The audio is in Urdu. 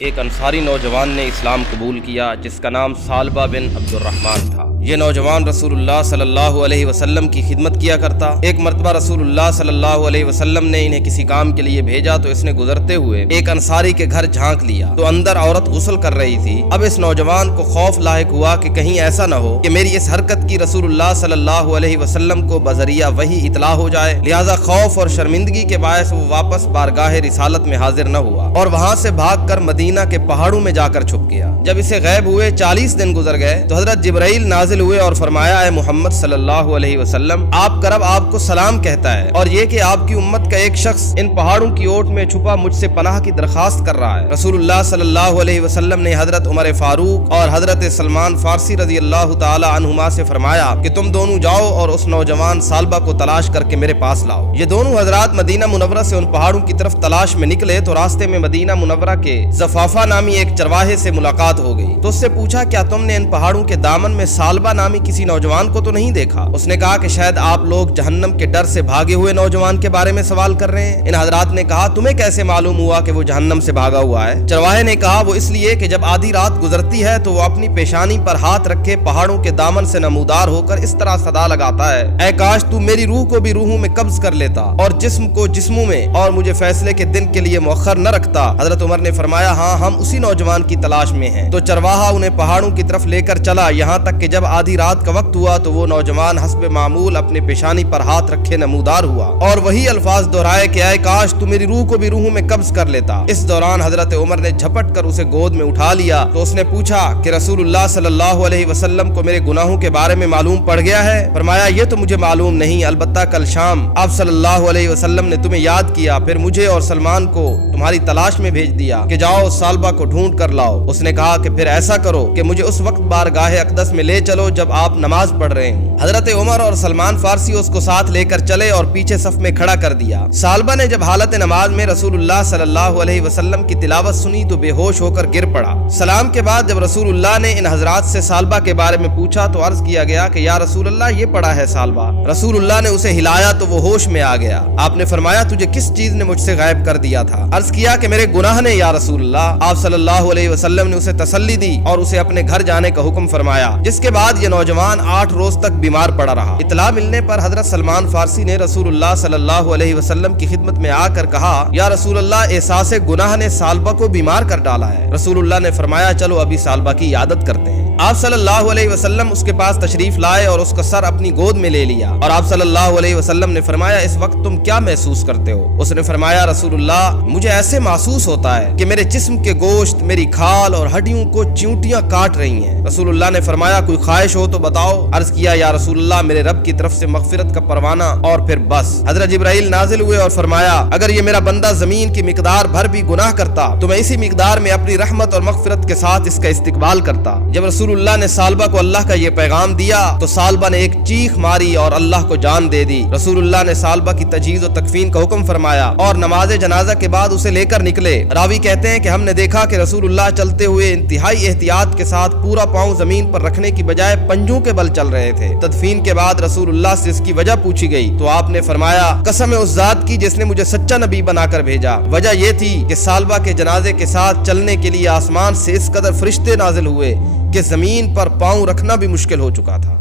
ایک انصاری نوجوان نے اسلام قبول کیا جس کا نام ثعلبہ بن عبد الرحمن تھا۔ یہ نوجوان رسول اللہ صلی اللہ علیہ وسلم کی خدمت کیا کرتا۔ ایک مرتبہ رسول اللہ صلی اللہ علیہ وسلم نے انہیں کسی کام کے لیے بھیجا تو اس نے گزرتے ہوئے ایک انصاری کے گھر جھانک لیا تو اندر عورت غسل کر رہی تھی۔ اب اس نوجوان کو خوف لاحق ہوا کہ کہیں ایسا نہ ہو کہ میری اس حرکت کی رسول اللہ صلی اللہ علیہ وسلم کو بذریعہ وحی اطلاع ہو جائے، لہذا خوف اور شرمندگی کے باعث وہ واپس بارگاہ رسالت میں حاضر نہ ہوا اور وہاں سے بھاگ کر مدینہ کے پہاڑوں میں جا کر چھپ گیا۔ جب اسے غائب ہوئے 40 دن گزر گئے تو حضرت جبرائیل نازل ہوئے اور فرمایا، اے محمد صلی اللہ علیہ وسلم، آپ کا رب آپ کو سلام کہتا ہے اور یہ کہ آپ کی امت کا ایک شخص ان پہاڑوں کی اوٹ میں چھپا مجھ سے پناہ کی درخواست کر رہا ہے۔ رسول اللہ صلی اللہ علیہ وسلم نے حضرت عمر فاروق اور حضرت سلمان فارسی رضی اللہ تعالی عنہما سے فرمایا کہ تم دونوں جاؤ اور اس نوجوان ثعلبہ کو تلاش کر کے میرے پاس لاؤ۔ یہ دونوں حضرات مدینہ منورہ سے ان پہاڑوں کی طرف تلاش میں نکلے تو راستے میں مدینہ منورہ کے زفافہ نامی ایک چرواہے سے ملاقات ہو گئی تو اس سے پوچھا، کیا تم نے ان پہاڑوں کے دامن میں ثعلبہ نامی کسی نوجوان کو تو نہیں دیکھا؟ اس نے کہا کہ شاید آپ لوگ جہنم کے ڈر سے بھاگے ہوئے نوجوان کے بارے میں سوال کر رہے ہیں۔ ان حضرات نے کہا، تمہیں کیسے معلوم ہوا کہ وہ جہنم سے بھاگا ہوا ہے؟ چرواہے نے کہا، وہ اس لیے کہ جب آدھی رات گزرتی ہے تو وہ اپنی پیشانی پر ہاتھ رکھے پہاڑوں کے دامن سے نمودار ہو کر اس طرح صدا لگاتا ہے، اے کاش تو میری روح کو بھی روحوں میں قبض کر لیتا اور جسم کو جسموں میں، اور مجھے فیصلے کے دن کے لیے مؤخر نہ رکھتا۔ حضرت عمر نے فرمایا، ہاں ہم اسی نوجوان کی تلاش میں ہیں۔ تو چرواہا انہیں پہاڑوں کی طرف لے کر چلا، یہاں تک کہ جب آدھی رات کا وقت ہوا تو وہ نوجوان حسب معمول اپنے پیشانی پر ہاتھ رکھے نمودار ہوا اور وہی الفاظ دہرائے کہ اے کاش تو میری روح کو بھی روحوں میں قبض کر لیتا۔ اس دوران حضرت عمر نے جھپٹ کر اسے گود میں اٹھا لیا تو اس نے پوچھا کہ رسول اللہ صلی اللہ علیہ وسلم کو میرے گناہوں کے بارے میں معلوم پڑ گیا ہے؟ فرمایا، یہ تو مجھے معلوم نہیں، البتہ کل شام آپ صلی اللہ علیہ وسلم نے تمہیں یاد کیا، پھر مجھے اور سلمان کو تمہاری تلاش میں بھیج دیا کہ جاؤ ثعلبہ کو ڈھونڈ کر لاؤ۔ اس نے کہا کہ پھر ایسا کرو کہ مجھے اس وقت بارگاہ اقدس میں لے چلو جب آپ نماز پڑھ رہے ہوں۔ حضرت عمر اور سلمان فارسی اس کو ساتھ لے کر چلے اور پیچھے صف میں کھڑا کر دیا۔ ثعلبہ نے جب حالت نماز میں رسول اللہ صلی اللہ علیہ وسلم کی تلاوت سنی تو بے ہوش ہو کر گر پڑا۔ سلام کے بعد جب رسول اللہ نے ان حضرات سے ثعلبہ کے بارے میں پوچھا تو عرض کیا گیا کہ یا رسول اللہ، یہ پڑا ہے ثعلبہ۔ رسول اللہ نے اسے ہلایا تو وہ ہوش میں آ گیا۔ آپ نے فرمایا، تجھے کس چیز نے مجھ سے غائب کر دیا تھا؟ عرض کیا کہ میرے گناہ نے یا رسول اللہ۔ آپ صلی اللہ علیہ وسلم نے اسے تسلی دی اور اسے اپنے گھر جانے کا حکم فرمایا، جس کے بعد یہ نوجوان 8 روز تک بیمار پڑا رہا۔ اطلاع ملنے پر حضرت سلمان فارسی نے رسول اللہ صلی اللہ علیہ وسلم کی خدمت میں آ کر کہا، یا رسول اللہ، احساس گناہ نے ثعلبہ کو بیمار کر ڈالا ہے۔ رسول اللہ نے فرمایا، چلو ابھی ثعلبہ کی عیادت کرتے ہیں۔ آپ صلی اللہ علیہ وسلم اس کے پاس تشریف لائے اور اس کا سر اپنی گود میں لے لیا اور آپ صلی اللہ علیہ وسلم نے فرمایا، اس وقت تم کیا محسوس کرتے ہو؟ اس نے فرمایا، رسول اللہ، مجھے ایسے محسوس ہوتا ہے کہ میرے جسم کے گوشت، میری کھال اور ہڈیوں کو چیونٹیاں کاٹ رہی ہیں۔ رسول اللہ نے فرمایا، کوئی خواہش ہو تو بتاؤ۔ عرض کیا، یا رسول اللہ، میرے رب کی طرف سے مغفرت کا پروانہ اور پھر بس۔ حضرت جبرائیل نازل ہوئے اور فرمایا، اگر یہ میرا بندہ زمین کی مقدار بھر بھی گناہ کرتا تو میں اسی مقدار میں اپنی رحمت اور مغفرت کے ساتھ اس کا استقبال کرتا۔ جب رسول اللہ نے ثعلبہ کو اللہ کا یہ پیغام دیا تو ثعلبہ نے ایک چیخ ماری اور اللہ کو جان دے دی۔ رسول اللہ نے ثعلبہ کی تجہیز و تکفین کا حکم فرمایا اور نماز جنازہ کے بعد اسے لے کر نکلے۔ راوی کہتے ہیں کہ ہم نے دیکھا کہ رسول اللہ چلتے ہوئے انتہائی احتیاط کے ساتھ پورا پاؤں زمین پر رکھنے کی بجائے پنجوں کے بل چل رہے تھے۔ تدفین کے بعد رسول اللہ سے اس کی وجہ پوچھی گئی تو آپ نے فرمایا، قسم ہے اس ذات کی جس نے مجھے سچا نبی بنا کر بھیجا، وجہ یہ تھی کہ ثعلبہ کے جنازے کے ساتھ چلنے کے لیے آسمان سے اس قدر فرشتے نازل ہوئے کہ زمین پر پاؤں رکھنا بھی مشکل ہو چکا تھا۔